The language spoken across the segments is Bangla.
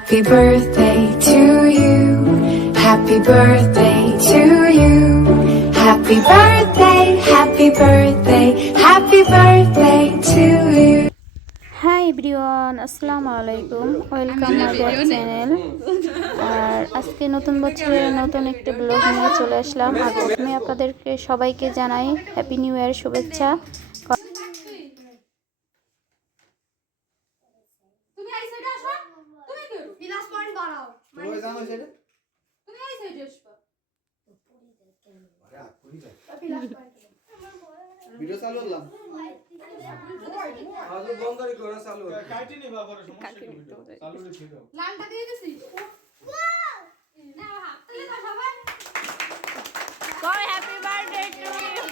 Happy birthday to you. Happy birthday to you. Happy birthday, happy birthday, happy birthday to you. Hi everyone, আসসালামু আলাইকুম। Welcome my back channel. আর আজকে নতুন বছরের নতুন একটা ব্লগ নিয়ে চলে আসলাম। আর প্রথমে আপনাদেরকে সবাইকে জানাই হ্যাপি নিউ ইয়ার শুভেচ্ছা। ভিডিও চালু করলাম আজও বন্ধ করে চালু কাটি নি বাবার সমস্যা কি ভিডিও চালু রে ঠিক আছে লালটা দিয়ে দিছি ওয়াও না হাত তুলে দাও সবাই কই হ্যাপি বার্থডে টু ইউ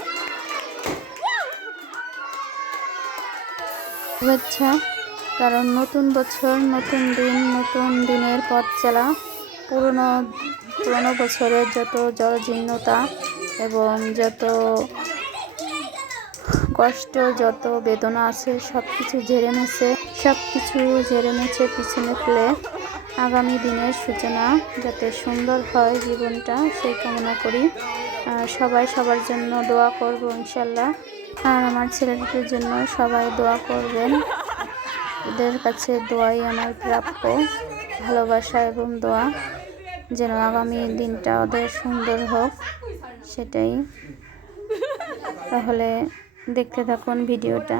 শুভেচ্ছা। কারণ নতুন বছর, নতুন দিন, নতুন দিনের পথ চলা। পুরনো বছরের যত জরাজীর্ণতা এবং যত কষ্ট, যত বেদনা আছে সব কিছু ঝেড়ে মুছে পিছনে ফেলে আগামী দিনের সূচনা যাতে সুন্দর হয় জীবনটা, সেই কামনা করি। সবাই সবার জন্য দোয়া করব ইনশাল্লাহ। আর আমার ছেলেদের জন্য সবাই দোয়া করবেন। ওদের কাছে দোয়াই আমার প্রাপ্য, ভালোবাসা এবং দোয়া, যেন আগামী দিনটা ওদের সুন্দর হোক, সেটাই। তাহলে দেখতে থাকুন ভিডিওটা।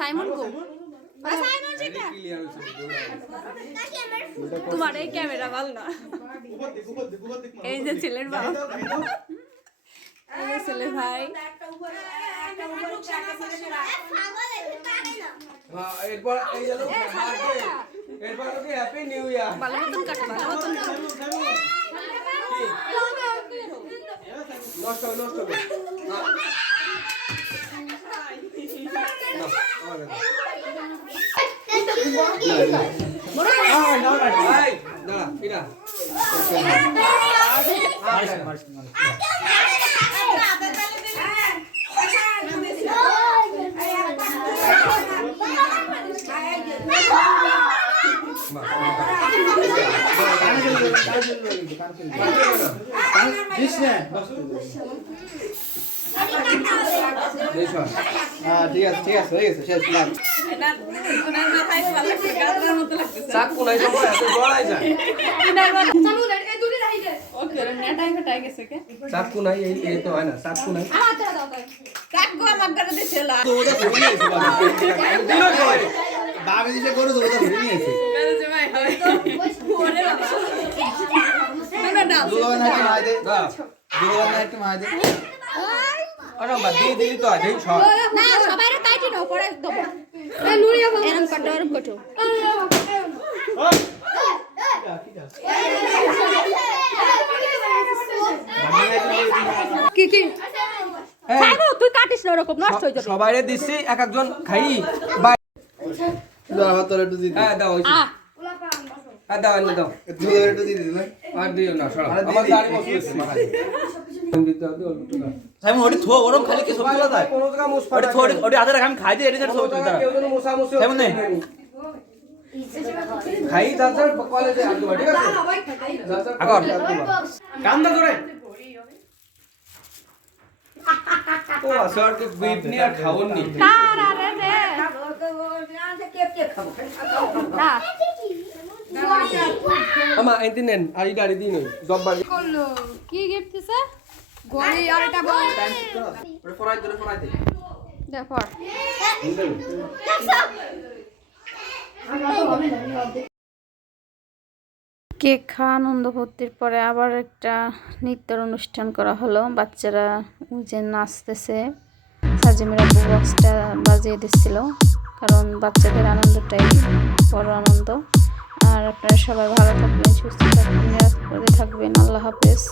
সাইমন কো তোমার এই ক্যামেরা ভাল না, এই যে ছেলের বাবা, এই যে ছেলে ভাই। এরপর এই গেল এরপর কি হ্যাপি নিউ ইয়ার ভালো মতন কাটা, ভালো মতন নষ্ট ঠিক আছে হয়ে গেছে শেষ লাগ চাকু নাই সবাই এত জড়াই যায় চাকু নাই এই তো হয় না চাকু নাই চাকু আমার ঘরে দিছিল তো ওটা ধরে নিয়েছে বাবা দিছে করে তো ওটা ধরে নিয়েছে ভাই হয় ওরে বাবা না না দুলান নাকি মাই দে দুলান নাকি মাই দে আরে বাবা দিয়ে দিলি তো আজ সব না সবাইরে টাইট নাও পরে দেব এই নুরিয়া এরম কাটো কি খাইবো তুই কাটিস না, এরকম নষ্ট হয়ে যাবে। সবাইরে দিছি এক একজন খাই বাই দাও হাতরে একটু দিই হ্যাঁ দাও হইছে দাও না দাও তুই একটু দিয়ে দিই আর দিও না সরা আমার দাড়ি মস্ত মাথায় সাইমন ওটি থো ওরম খালি কি ছবি তোলা যায় কোন জায়গা মুসফা ওটি থো ওটি আধার আমি খাই দিই এডিটর ছবি তুলতে কেউ যেন মুসা মুসি সাইমন নে খাই দাদার কলেজে আসবো ঠিক আছে দাদার আগর কান্দা ধরে ও আসর কে বিপ নি আর খাওন নি কার আরে রে না আমা এন্তি নেন আর এই গাড়ি দিন জব বাড়ি করলো কি গিফট দিছে গড়ি আর এটা বল ওরে ফরাই দে দেখো কেক খাওয়া, আনন্দ ফুর্তির পরে আবার একটা নৃত্যের অনুষ্ঠান করা হলো। বাচ্চারা যে নাচতেছে, সাজিমেরা বক্সটা বাজিয়ে দিচ্ছিল, কারণ বাচ্চাদের আনন্দটাই বড় আনন্দ। আর আপনারা সবাই ভালো থাকবেন, সুস্থ থাকবেন, নিরাপদে থাকবেন। আল্লাহ হাফেজ।